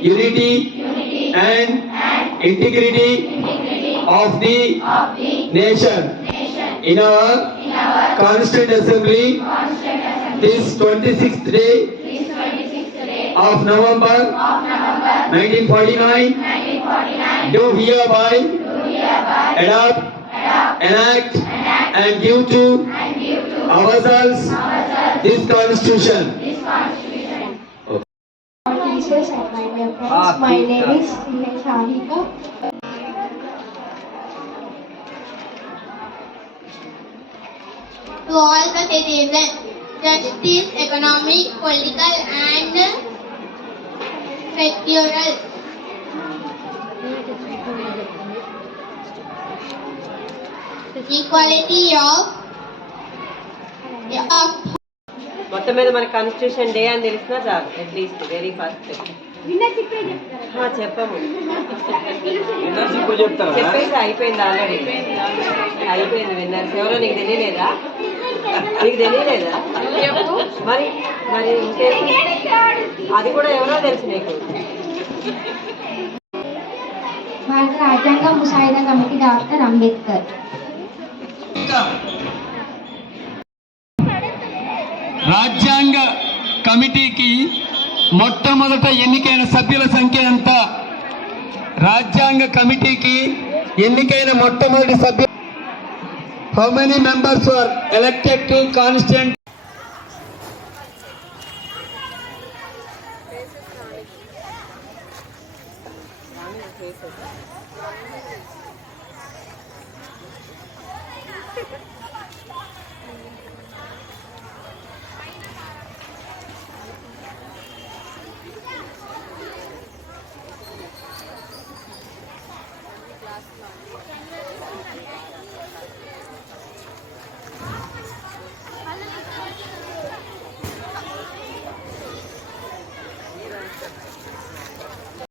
unity and integrity of the nation. In our Constituent Assembly, this 26th day of November 1949, do hereby adopt, enact, and give to ourselves this Constitution. Teachers and my dear friends, my name is Shahika. To all the citizens, justice, economic, political and secular. Equality of మొత్తం మీద మన constitution day అని తెలిసినా చాలు at least very first చెప్పము చెప్పేసి అయిపోయింది ఆల్రెడీ అయిపోయింది విన్నర్స్ ఎవరో నీకు తెలియలేదా మరి మరి ఇంకేంటి అది కూడా ఎవరో తెలుసు నీకు భారత రాజ్యాంగ ముసాయిదా కమిటీ డాక్టర్ అంబేద్కర్. రాజ్యాంగ కమిటీకి మొట్టమొదట ఎన్నికైన సభ్యుల సంఖ్య ఎంత? రాజ్యాంగ కమిటీకి ఎన్నికైన మొట్టమొదటి సభ్యులు how many members were elected to constituent?